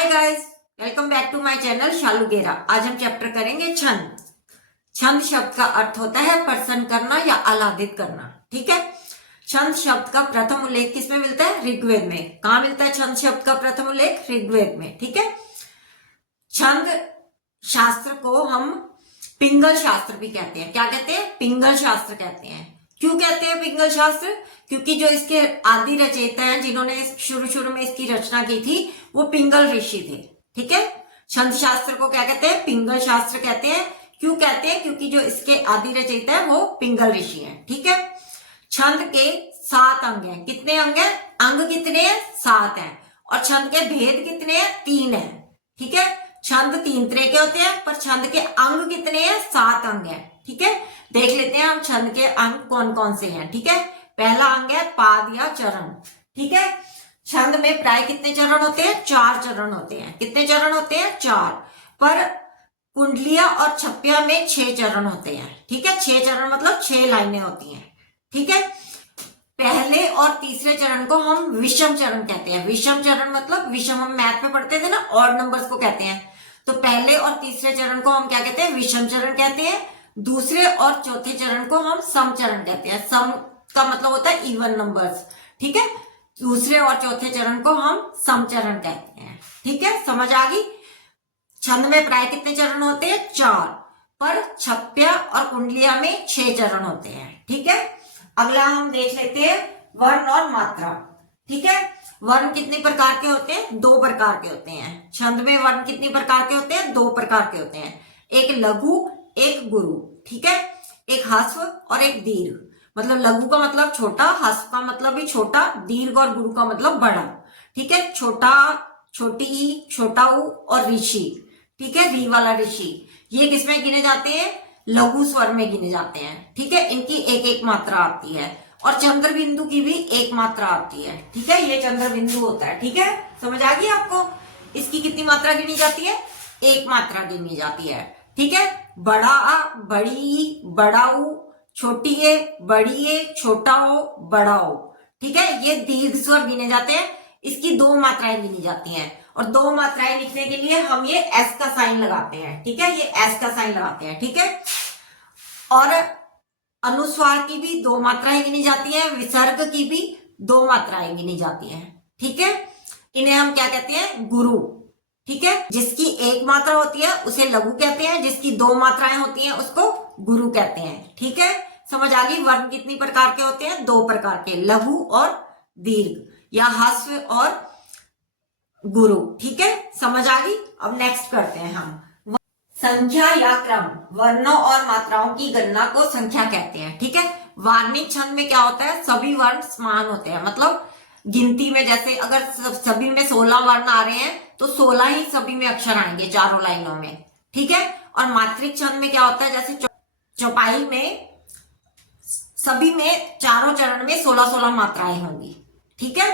Hi guys, welcome back to my channel Shalu Gera. आज हम chapter करेंगे छंद। छंद शब्द का अर्थ होता है प्रसन्न करना या आह्लादित करना। ठीक है। छंद शब्द का प्रथम उल्लेख किसमें मिलता है? ऋग्वेद में। कहाँ मिलता है छंद शब्द का प्रथम उल्लेख? ऋग्वेद में। ठीक है। छंद शास्त्र को हम पिंगल शास्त्र भी कहते हैं। क्या कहते हैं? पिंगल शास्त्र कहते हैं। क्यों कहते हैं पिंगल शास्त्र? क्योंकि जो इसके आदि रचयिता हैं, जिन्होंने शुरू में इसकी रचना की थी, वो पिंगल ऋषि थे। ठीक है। छंद शास्त्र को क्या कहते हैं? पिंगल शास्त्र कहते हैं। क्यों कहते हैं? क्योंकि जो इसके आदि रचयिता है वो पिंगल ऋषि हैं। ठीक है। छंद के 7 अंग हैं। कितने अंग हैं? अंग कितने हैं? 7 हैं। और छंद के भेद कितने हैं? 3 हैं। ठीक है। छंद 3 तरह के होते हैं, पर छंद के अंग कितने हैं? 7 अंग हैं। ठीक है। देख लेते हैं हम छंद के अंग कौन कौन से हैं। ठीक है। पहला अंग है पाद या चरण। ठीक है। छंद में प्राय कितने चरण होते हैं? 4 चरण होते हैं। कितने चरण होते हैं? 4। पर कुंडलिया और छप्पिया में 6 चरण होते हैं। ठीक है। 6 चरण मतलब 6 लाइनें होती हैं। ठीक है। पहले और तीसरे चरण को हम विषम चरण कहते हैं। विषम चरण मतलब विषम हम मैथ में पढ़ते थे ना, ऑड नंबर्स को कहते हैं। तो पहले और तीसरे चरण को हम क्या कहते हैं? विषम चरण कहते हैं। दूसरे और चौथे चरण को हम सम चरण कहते हैं। सम का मतलब होता है इवन नंबर्स। ठीक है। दूसरे और चौथे चरण को हम सम चरण कहते हैं। ठीक है। समझ आ गई? छंद में प्राय कितने चरण होते हैं? 4। पर छप्या और कुंडलिया में 6 चरण होते हैं। ठीक है। अगला हम देख लेते हैं वर्ण और मात्रा। ठीक है। वर्ण कितने प्रकार के होते हैं? 2 प्रकार के होते हैं। छंद में वर्ण कितने प्रकार के होते हैं? 2 प्रकार के होते हैं। एक लघु, एक गुरु। ठीक है। एक ह्रस्व और एक दीर्घ। मतलब लघु का मतलब छोटा, ह्रस्व का मतलब भी छोटा, दीर्घ और गुरु का मतलब बड़ा। ठीक है। छोटा, छोटी ई, छोटा ऊ और ऋषि। ठीक है। री वाला ऋषि, ये किसमें गिने जाते हैं? लघु स्वर में गिने जाते हैं। ठीक है। इनकी एक एक मात्रा आती है। और चंद्र बिंदु की भी एक मात्रा आती है। ठीक है। ये चंद्र बिंदु होता है। ठीक है। समझ आ गई आपको? इसकी कितनी मात्रा गिनी जाती है? एक मात्रा गिनी जाती है। ठीक है। बड़ा आ, बड़ी, बड़ाऊ, छोटी ए, बड़ी ए, छोटा ओ, बड़ा ओ। ठीक है। ये दीर्घ स्वर गिने जाते हैं। इसकी 2 मात्राएं गिनी जाती हैं। और 2 मात्राएं लिखने के लिए हम ये एस का साइन लगाते हैं। ठीक है। ये एस का साइन लगाते हैं। ठीक है। और अनुस्वार की भी 2 मात्राएं गिनी जाती हैं। विसर्ग की भी 2 मात्राएं गिनी जाती हैं। ठीक है। इन्हें हम क्या कहते हैं? गुरु। ठीक है। जिसकी 1 मात्रा होती है उसे लघु कहते हैं। जिसकी 2 मात्राएं होती हैं उसको गुरु कहते हैं। ठीक है। समझ आ गई? वर्ण कितनी प्रकार के होते हैं? 2 प्रकार के, लघु और दीर्घ, या ह्रस्व और गुरु। ठीक है। समझ आ गई? अब नेक्स्ट करते हैं हम संख्या या क्रम। वर्णों और मात्राओं की गणना को संख्या कहते हैं। ठीक है। वार्णिक छंद में क्या होता है? सभी वर्ण समान होते हैं। मतलब गिनती में जैसे अगर सभी में 16 वर्ण आ रहे हैं तो 16 ही सभी में अक्षर आएंगे चारों लाइनों में। ठीक है। और मात्रिक छंद में क्या होता है? जैसे चौपाई में सभी में चारों चरण में 16-16 मात्राएं होंगी। ठीक है।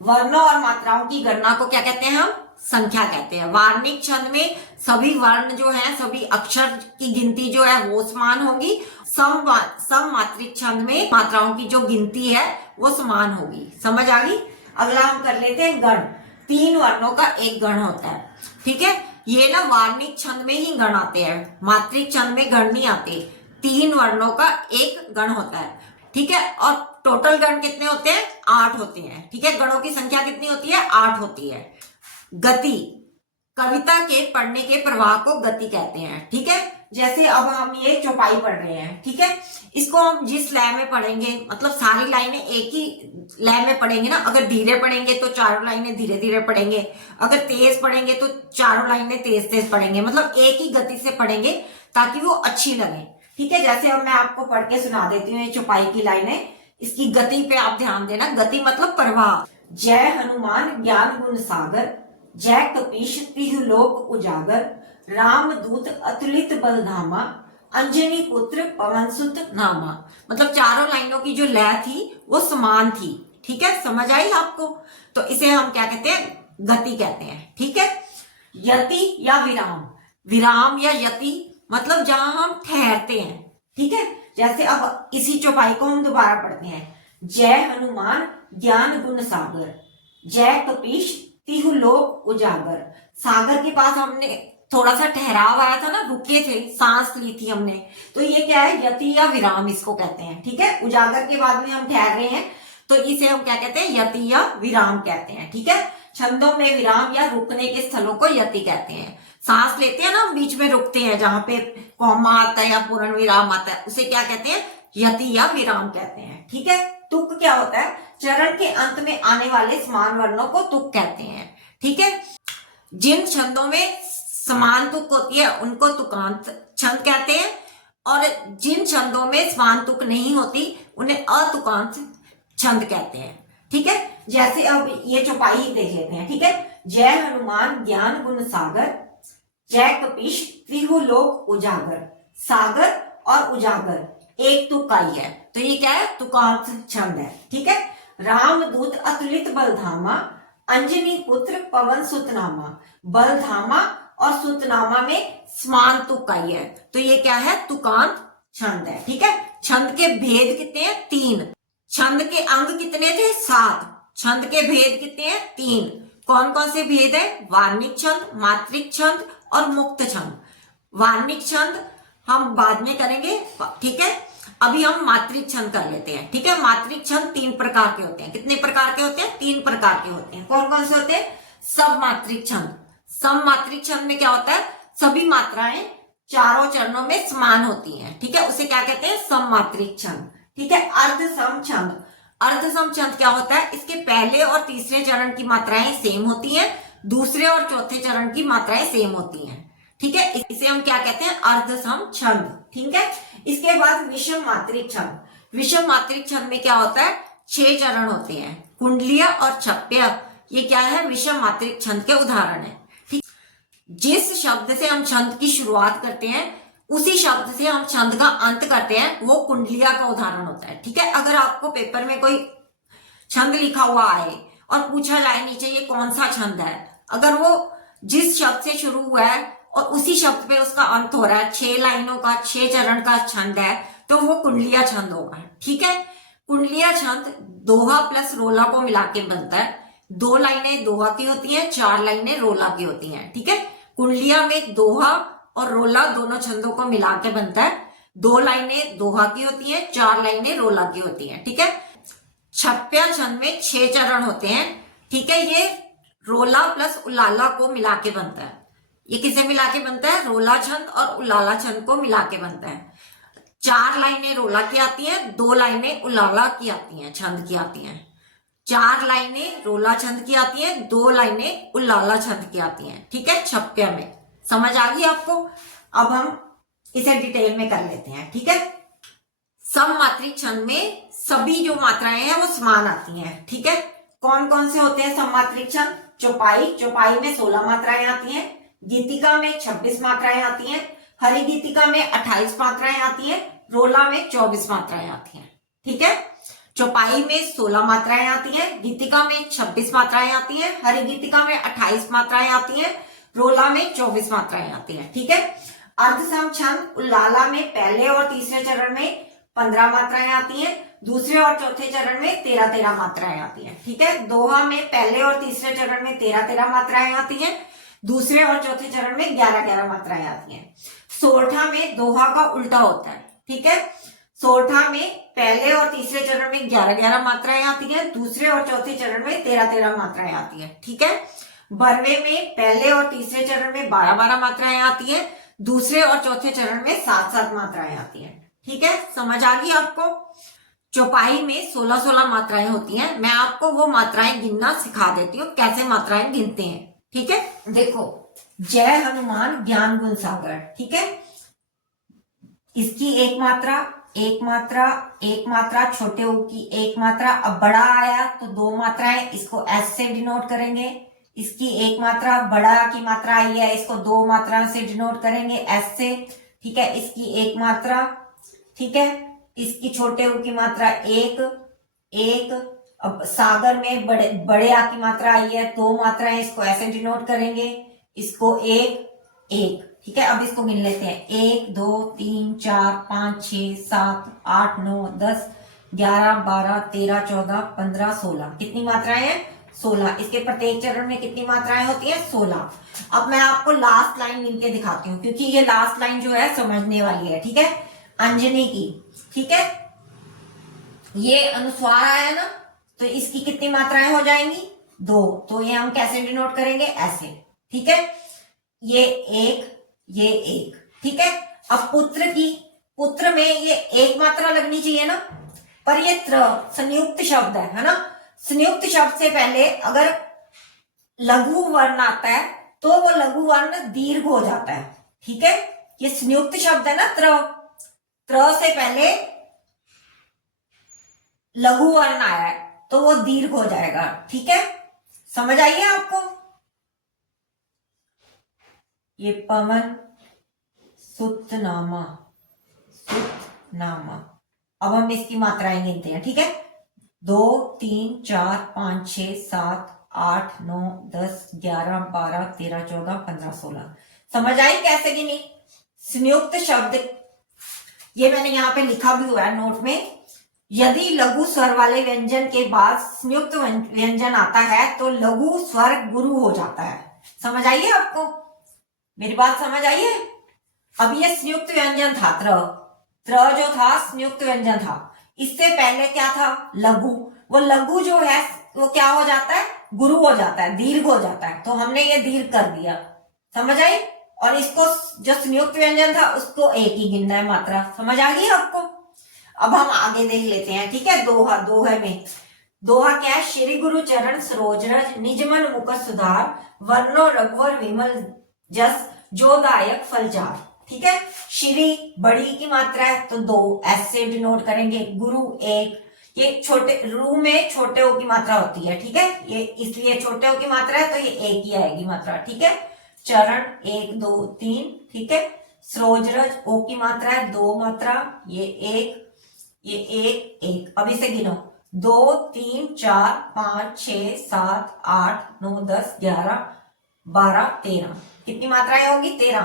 वर्णों और मात्राओं की गणना को क्या कहते हैं? हम संख्या कहते हैं। वार्णिक छंद में सभी वर्ण जो है, सभी अक्षर की गिनती जो है वो समान होगी। सम मात्रिक छंद में मात्राओं की जो गिनती है वो समान होगी। समझ आ गई? अगला हम कर लेते हैं गण। 3 वर्णों का एक गण होता है। ठीक है। ये ना वार्णिक छंद में ही गण आते हैं, मात्रिक छंद में गण नहीं आते। 3 वर्णों का एक गण होता है। ठीक है। और टोटल गण कितने होते हैं? 8 होते हैं। ठीक है। गणों की संख्या कितनी होती है? 8 होती है। गति, कविता के पढ़ने के प्रवाह को गति कहते हैं। ठीक है। जैसे अब हम ये चौपाई पढ़ रहे हैं। ठीक है। इसको हम जिस लय में पढ़ेंगे, मतलब सारी लाइनें एक ही लय में पढ़ेंगे ना। अगर धीरे पढ़ेंगे तो चारों लाइनें धीरे धीरे पढ़ेंगे, अगर तेज पढ़ेंगे तो चारों लाइनें तेज तेज पढ़ेंगे। मतलब एक ही गति से पढ़ेंगे ताकि वो अच्छी लगे। ठीक है। जैसे अब मैं आपको पढ़ के सुना देती हूँ ये चौपाई की लाइनें। इसकी गति पे आप ध्यान देना। गति मतलब प्रवाह। जय हनुमान ज्ञान गुण सागर, जय कपीश तिहु लोक उजागर, राम दूत अतुलित बलधामा, अंजनी पुत्र पवन सुत नामा। मतलब चारों लाइनों की जो लय थी वो समान थी। ठीक है। समझ आई आपको? तो इसे हम क्या कहते हैं? गति कहते हैं। ठीक है। यति या विराम। विराम या यति मतलब जहां हम ठहरते हैं। ठीक है। जैसे अब इसी चौपाई को हम दोबारा पढ़ते हैं। जय हनुमान ज्ञान गुण सागर, जय कपीश तिहुलोक उजागर। सागर के पास हमने थोड़ा सा ठहराव आया था ना, रुके थे, सांस ली थी हमने, तो ये क्या है, यति या विराम इसको कहते हैं। ठीक है, उजागर के बाद में हम ठहर रहे हैं तो इसे हम क्या कहते हैं, यति या विराम कहते हैं। ठीक है, छंदों में विराम या रुकने के स्थलों को यति कहते हैं। सांस लेते हैं ना हम, बीच में रुकते हैं, जहां पे कॉमा आता है या पूर्ण विराम आता है, उसे क्या कहते हैं, यति या विराम कहते हैं। ठीक है, तुक क्या होता है, चरण के अंत में आने वाले समान वर्णों को तुक कहते हैं। ठीक है, जिन छंदों में समान तुक होती है उनको तुकांत छंद कहते हैं, और जिन छंदों में समान तुक नहीं होती उन्हें अतुकांत छंद कहते हैं। ठीक है, जैसे अब ये चौपाई देख लेते हैं। ठीक है, जय हनुमान ज्ञान गुण सागर, जय कपीश त्रिहुलोक उजागर। सागर और उजागर एक तुक आई है, तो ये क्या है, तुकांत छंद है। ठीक है, रामदूत अतुलित बलधामा, अंजनी पुत्र पवन सुतनामा। बलधामा और सुतनामा में समान तुक आई है, तो ये क्या है, तुकांत छंद है। ठीक है, छंद के भेद कितने हैं, 3। छंद के अंग कितने थे, 7। छंद के भेद कितने हैं, 3। कौन कौन से भेद है, वार्णिक छंद, मात्रिक छंद और मुक्त छंद। वार्णिक छंद हम बाद में करेंगे। ठीक है, अभी हम मात्रिक छंद कर लेते हैं। ठीक है, मात्रिक छंद 3 प्रकार के होते हैं। कितने प्रकार के होते हैं, 3 प्रकार के होते हैं। कौन कौन से होते हैं, सब मात्रिक छंद। सम मात्रिक छंद में क्या होता है, सभी मात्राएं चारों चरणों में समान होती हैं। ठीक है, उसे क्या कहते हैं, सम मात्रिक छंद। ठीक है, अर्ध सम छंद। अर्ध सम छंद क्या होता है, इसके पहले और तीसरे चरण की मात्राएं सेम होती हैं, दूसरे और चौथे चरण की मात्राएं सेम होती हैं। ठीक है, इसे हम क्या कहते हैं, अर्ध सम छंद। ठीक है, इसके बाद विषम मात्रिक छंद। विषम मात्रिक छंद में क्या होता है, 6 चरण होते हैं। कुंडलीय और छप्य ये क्या है, विषम मात्रिक छंद के उदाहरण है। ठीक, जिस शब्द से हम छंद की शुरुआत करते हैं उसी शब्द से हम छंद का अंत करते हैं, वो कुंडलिया का उदाहरण होता है। ठीक है, अगर आपको पेपर में कोई छंद लिखा हुआ आए और पूछा जाए नीचे ये कौन सा छंद है, अगर वो जिस शब्द से शुरू हुआ है और उसी शब्द पे उसका अंत हो रहा है, 6 लाइनों का 6 चरण का छंद है, तो वो कुंडलिया छंद होगा। ठीक है, कुंडलिया छंद दोहा प्लस रोला को मिला के बनता है। 2 लाइनें दोहा की होती हैं, 4 लाइनें रोला की होती हैं। ठीक है, कुंडलिया में दोहा और रोला दोनों छंदों को मिला के बनता है। 2 लाइनें दोहा की होती हैं, 4 लाइनें रोला की होती हैं। ठीक है, छप्या छंद में 6 चरण होते हैं। ठीक है, ये रोला प्लस उलाला को मिला के बनता है। ये किसे मिला के बनता है, रोला छंद और उलाला छंद को मिला के बनता है। 4 लाइनें रोला की आती हैं, 2 लाइनें उलाला की आती हैं, छंद की आती हैं। 4 लाइनें रोला छंद की आती हैं, 2 लाइनें उलाला छंद की आती हैं। ठीक है, छप्या में समझ आ गई आपको। अब हम इसे डिटेल में कर लेते हैं। ठीक है, सम मात्रिक छंद में सभी जो मात्राएं हैं वो समान आती हैं। ठीक है, कौन कौन से होते हैं सम मात्रिक छंद, चौपाई। चौपाई में 16 मात्राएं आती हैं। गीतिका में 26 मात्राएं आती हैं। हरि गीतिका में 28 मात्राएं आती हैं। रोला में 24 मात्राएं आती हैं। ठीक है, चौपाई में 16 मात्राएं आती हैं, गीतिका में 26 मात्राएं आती हैं, हरि गीतिका में 28 मात्राएं आती हैं, रोला में 24 मात्राएं आती हैं। ठीक है, अर्धसम छंद उल्लाला में पहले और तीसरे चरण में 15 मात्राएं आती हैं, दूसरे और चौथे चरण में 13-13 मात्राएं आती हैं। ठीक है, दोहा में पहले और तीसरे चरण में 13-13 मात्राएं आती हैं, दूसरे और चौथे चरण में 11-11 मात्राएं आती हैं। सोरठा में दोहा का उल्टा होता है। ठीक है, सोरठा में पहले और तीसरे चरण में 11-11 मात्राएं आती हैं, दूसरे और चौथे चरण में 13-13 मात्राएं आती हैं। ठीक है, बरवे में पहले और तीसरे चरण में 12-12 मात्राएं आती हैं, दूसरे और चौथे चरण में 7-7 मात्राएं आती हैं। ठीक है, समझ आ गई आपको। चौपाई में 16-16 मात्राएं होती हैं। मैं आपको वो मात्राएं गिनना सिखा देती हूँ, कैसे मात्राएं गिनते हैं। ठीक है, देखो, जय हनुमान ज्ञान गुण सागर। ठीक है, इसकी एक मात्रा, एक मात्रा, एक मात्रा, छोटे ऊ की एक मात्रा। अब बड़ा आया तो 2 मात्राएं, इसको एस से डिनोट करेंगे। इसकी एक मात्रा, बड़ा की मात्रा आई है, इसको 2 मात्रा से डिनोट करेंगे एस से। ठीक है, इसकी एक मात्रा। ठीक है, इसकी छोटे ऊ की मात्रा 1 1। अब सागर में बड़े आ की मात्रा आई है, 2 मात्राएं, इसको ऐसे डिनोट करेंगे, इसको 1 1। ठीक है, अब इसको गिन लेते हैं, 1 2 3 4 5 6 7 8 9 10 11 12 13 14 15 16। कितनी मात्राएं हैं, 16। इसके प्रत्येक चरण में कितनी मात्राएं होती हैं? 16। अब मैं आपको लास्ट लाइन गिन के दिखाती हूँ, क्योंकि ये लास्ट लाइन जो है समझने वाली है, ठीक है, अंजनी की, ठीक है। ये अनुस्वार आया ना, तो इसकी कितनी मात्राएं हो जाएंगी? 2। तो ये हम कैसे डिनोट करेंगे? ऐसे, ठीक है, ये एक, ठीक है। अब पुत्र की, पुत्र में ये एक मात्रा लगनी चाहिए ना, पर ये संयुक्त शब्द है ना। संयुक्त शब्द से पहले अगर लघु वर्ण आता है तो वो लघु वर्ण दीर्घ हो जाता है, ठीक है। ये संयुक्त शब्द है ना, त्र से पहले लघु वर्ण आया है तो वो दीर्घ हो जाएगा, ठीक है। समझ आइए आपको? ये पवन सुतनामा, सुतनामा। अब हम इसकी मात्राएं गिनते हैं, ठीक है। 2 3 4 5 6 7 8 9 10 11 12 13 14 15 16। समझ आई कैसे गिनी? संयुक्त शब्द, ये मैंने यहां पे लिखा भी हुआ है नोट में, यदि लघु स्वर वाले व्यंजन के बाद संयुक्त व्यंजन आता है तो लघु स्वर गुरु हो जाता है। समझ आइए आपको? मेरी बात समझ आइए? अब ये संयुक्त व्यंजन था, त्र जो था संयुक्त व्यंजन था। इससे पहले क्या था? लघु। वो लघु जो है वो क्या हो जाता है? गुरु हो जाता है, दीर्घ हो जाता है। तो हमने ये दीर्घ कर दिया। समझ आई? और इसको जो संयुक्त व्यंजन था उसको एक ही गिनना है मात्रा। समझ आ गई आपको? अब हम आगे देख लेते हैं, ठीक है। दोहा में दोहा क्या है? श्री गुरु चरण सरोज रज निजमन मुख सुधार वर्णो रघुवर विमल जस जो दायक फलचार, ठीक है। श्री बड़ी की मात्रा है तो 2, ऐसे डिनोट करेंगे। गुरु 1, ये छोटे रू में छोटे ओ की मात्रा होती है, ठीक है, ये इसलिए छोटे ओ की मात्रा है तो ये 1 ही आएगी मात्रा, ठीक है। चरण 1 2 3, ठीक है। सरोजरज ओ की मात्रा है 2 मात्रा, ये 1 1। अब इसे गिनो, 2 3 4 5 6 7 8 9 10 11 12 13। कितनी मात्राएं होगी? 13।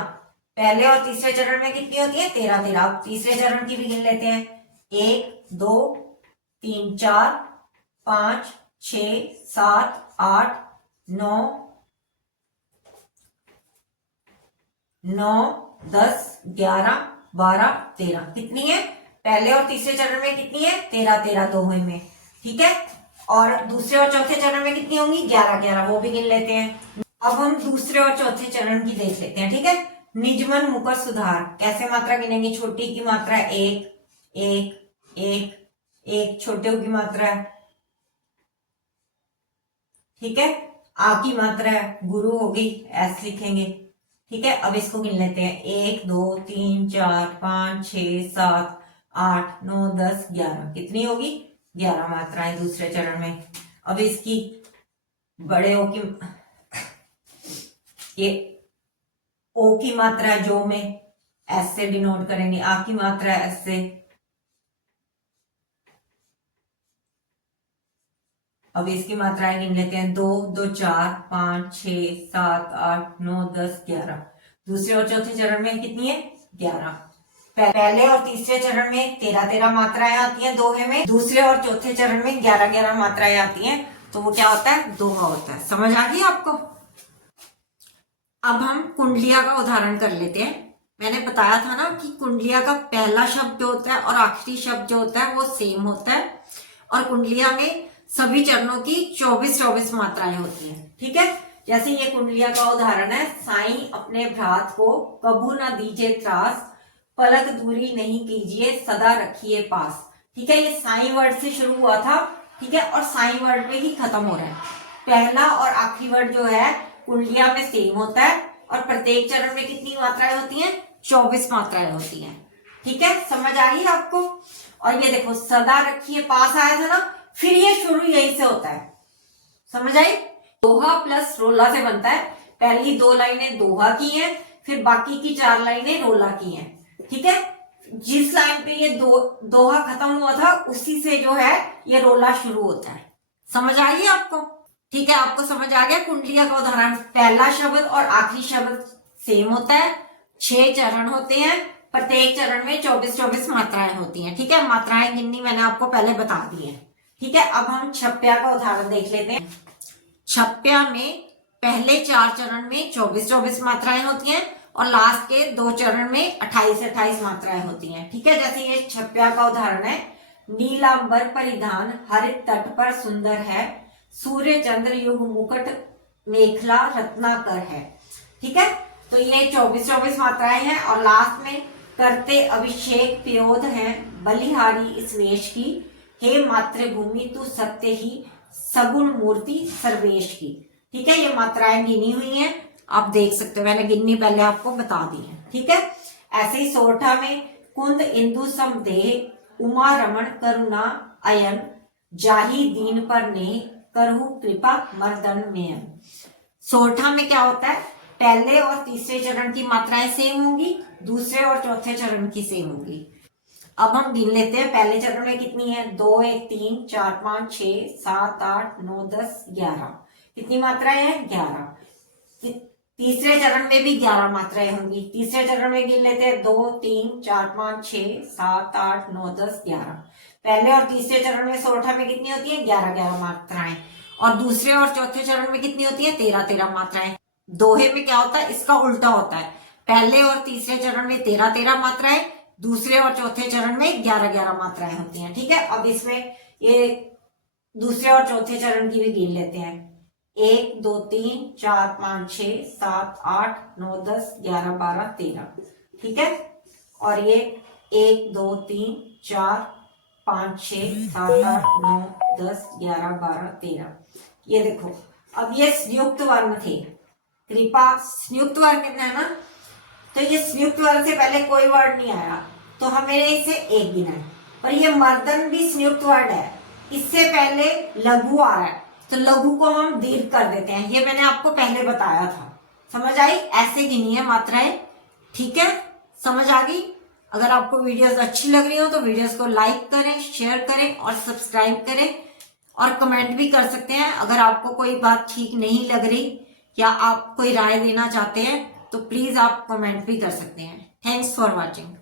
पहले और तीसरे चरण में कितनी होती है? 13 13। अब तीसरे चरण की भी गिन लेते हैं। 1 2 3 4 5 6 7 8 9 10 11 12 13। कितनी है? पहले और तीसरे चरण में कितनी है? 13 13 दोहे में, ठीक है। और दूसरे और चौथे चरण में कितनी होंगी? 11 11। वो भी गिन लेते हैं। अब हम दूसरे और चौथे चरण की देख लेते हैं, ठीक है। निजमन मुकर सुधार, कैसे मात्रा गिनेंगे? छोटी की मात्रा 1 1 1 1, छोटे की मात्रा है, ठीक है। आ की मात्रा है, गुरु होगी, ऐस लिखेंगे, ठीक है। अब इसको गिन लेते हैं। 1 2 3 4 5 6 7 8 9 10 11। कितनी होगी? 11 मात्राएं दूसरे चरण में। अब इसकी बड़े ओ की, ये ओ की मात्रा जो में एस से डिनोट करेंगे, आ की मात्रा एस से। अब इसकी मात्राएं गिन लेते हैं। 2 2 4 5 6 7 8 9 10 11। दूसरे और चौथे चरण में कितनी है? 11। पहले और तीसरे चरण में 13 13 मात्राएं आती हैं दोहे में। दूसरे और चौथे चरण में 11 11 मात्राएं आती हैं। तो वो क्या होता है? दोहा होता है। समझ आ गई आपको? अब हम कुंडलिया का उदाहरण कर लेते हैं। मैंने बताया था ना कि कुंडलिया का पहला शब्द जो होता है और आखिरी शब्द जो होता है वो सेम होता है, और कुंडलिया में सभी चरणों की 24 मात्राएं होती हैं, ठीक है। जैसे ये कुंडलिया का उदाहरण है। साईं अपने भ्रात को कबू न दीजिए त्रास, पलक दूरी नहीं कीजिए सदा रखिए पास, ठीक है। ये साईं वर्ड से शुरू हुआ था, ठीक है, और साईं वर्ड में ही खत्म हो रहा है। पहला और आखिरी वर्ड जो है कुंडलिया में सेम होता है, और प्रत्येक चरण में कितनी मात्राएं होती हैं? 24 मात्राएं होती हैं, ठीक है। समझ आ रही है आपको? और ये देखो, सदा रखिए पास आया था ना, फिर ये शुरू यहीं से होता है। समझ आई? दोहा प्लस रोला से बनता है। पहली 2 लाइनें दोहा की हैं, फिर बाकी की 4 लाइनें रोला की हैं, ठीक है। जिस लाइन पे ये दोहा खत्म हुआ था उसी से जो है ये रोला शुरू होता है। समझ आ गई आपको? ठीक है, आपको समझ आ गया कुंडलिया का उदाहरण। पहला शब्द और आखिरी शब्द सेम होता है। 6 चरण होते हैं, प्रत्येक चरण में 24 मात्राएं होती हैं, ठीक है। मात्राएं गिननी मैंने आपको पहले बता दी है, ठीक है। अब हम छप्या का उदाहरण देख लेते हैं। छप्या में पहले 4 चरण में 24-24 मात्राएं होती हैं और लास्ट के 2 चरण में 28-28 मात्राएं होती हैं। ठीक है, जैसे ये छप्या का उदाहरण है, नीलांबर परिधान हरित तट पर सुंदर है, सूर्य चंद्र युग मुकुट मेखला रत्नाकर है। ठीक है, तो ये 24-24 मात्राएं हैं और लास्ट में करते अभिषेक प्योद हैं बलिहारी इस वेश की, हे मातृभूमि तू सत्य ही सगुण मूर्ति सर्वेश की। ठीक है, ये मात्राएं गिनी हुई हैं, आप देख सकते हो, मैंने गिननी पहले आपको बता दी है। ठीक है, ऐसे ही सोरठा में कुंद इंदु समदेह उमा रमण करुणा अयन जाही दीन पर ने करहु कृपा मर्दन में। सोरठा में क्या होता है, पहले और तीसरे चरण की मात्राएं सेम होंगी, दूसरे और चौथे चरण की सेम होगी। अब हम गिन लेते हैं, पहले चरण में कितनी है, 2 1 3 4 5 6 7 8 9 10 11, कितनी मात्राएं हैं, 11। तीसरे चरण में भी 11 मात्राएं होंगी। तीसरे चरण में गिन लेते हैं 2 3 4 5 6 7 8 9 10 11। पहले और तीसरे चरण में सोरठा में कितनी होती है, 11 मात्राएं, और दूसरे और चौथे चरण में कितनी होती है, 13 मात्राएं। दोहे में क्या होता है, इसका उल्टा होता है, पहले और तीसरे चरण में 13 मात्राएं, दूसरे और चौथे चरण में 11 मात्राएं होती हैं। ठीक है, अब इसमें ये दूसरे और चौथे चरण की भी गिन लेते हैं, 1 2 3 4 5 6 7 8 9 10 11 12 13। ठीक है, और ये 1 2 3 4 5 6 7 8 9 10 11 12 13। ये देखो, अब ये संयुक्त वर्ण थे, कृपा संयुक्त वर्ण कितना है ना, तो ये संयुक्त वर्ण से पहले कोई वर्ड नहीं आया तो हमें इसे 1 गिना है। और ये मर्दन भी संयुक्त वर्ण है, इससे पहले लघु आ रहा है तो लघु को हम दीर्घ कर देते हैं, ये मैंने आपको पहले बताया था। समझ आई, ऐसे गिनी है मात्राएं। ठीक है, समझ आ गई। अगर आपको वीडियोस अच्छी लग रही हो तो वीडियोस को लाइक करें, शेयर करें और सब्सक्राइब करें, और कमेंट भी कर सकते हैं। अगर आपको कोई बात ठीक नहीं लग रही या आप कोई राय देना चाहते हैं तो प्लीज आप कमेंट भी कर सकते हैं। Thanks for watching.